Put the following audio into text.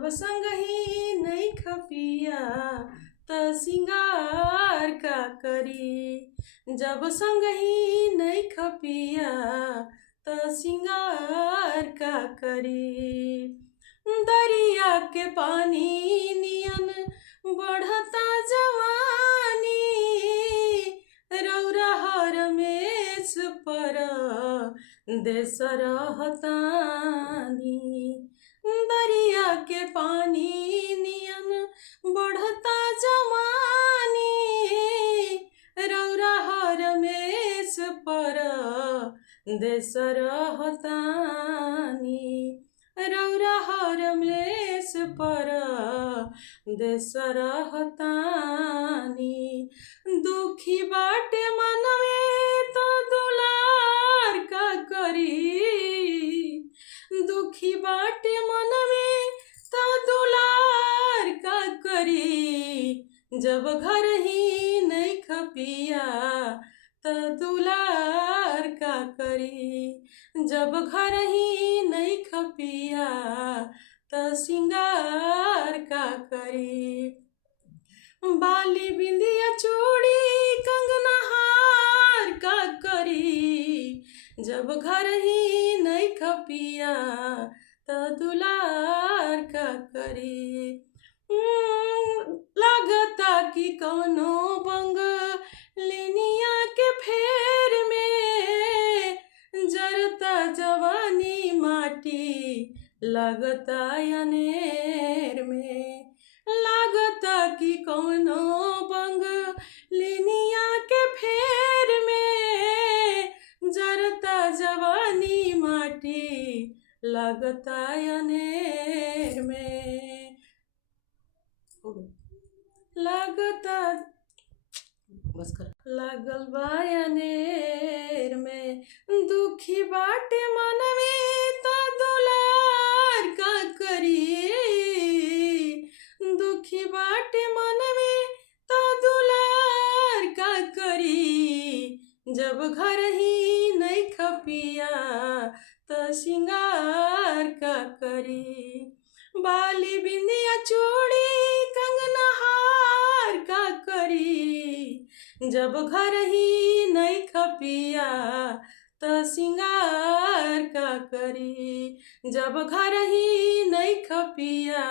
जब संगही नहीं खपिया त सिंगार का करी। जब संगही नहीं खपिया त सिंगार का करी। दरिया के पानी नियन बढ़ता जवानी, रौरा हर मेस पर देश रहतानी। दरिया के पानी नियन बढ़ता जवानी, रौरा हर मेस पर देश रहतानी। रौरा हर मेस पर देश रहतानी। दुखी बाटे मनवे तो दुलार का करी। दुखी बाटे मनवे तो दुलार का करी। जब घर ही नहीं खपिया त दुलार का करी। जब घर ही नहीं खपिया त सिंगार का करी। बाली बिंदिया चूड़ी कंगना हार का करी। जब घर ही नहीं खपिया त दुलार का करी। लागता कि कौनो बंगलिनिया के फेर में जरता जवानी माटी लागता अनेर में। लागता कि कौनो बंगलिनिया के फेर में जरता जवानी माटी लागता अनेर में। लागता बस कर लागल बा अनेर में। दुखी बाटे मनवे त दुलार का करी। दुखी बाटे मनवे त दुलार का करी। जब घर ही नहीं खपिया त सिंगार का करी। बाली बिंदिया चूड़ी कंगना हार का करी। जब घर ही नहीं खपिया त सिंगार का करी। जब घर ही नहीं खपिया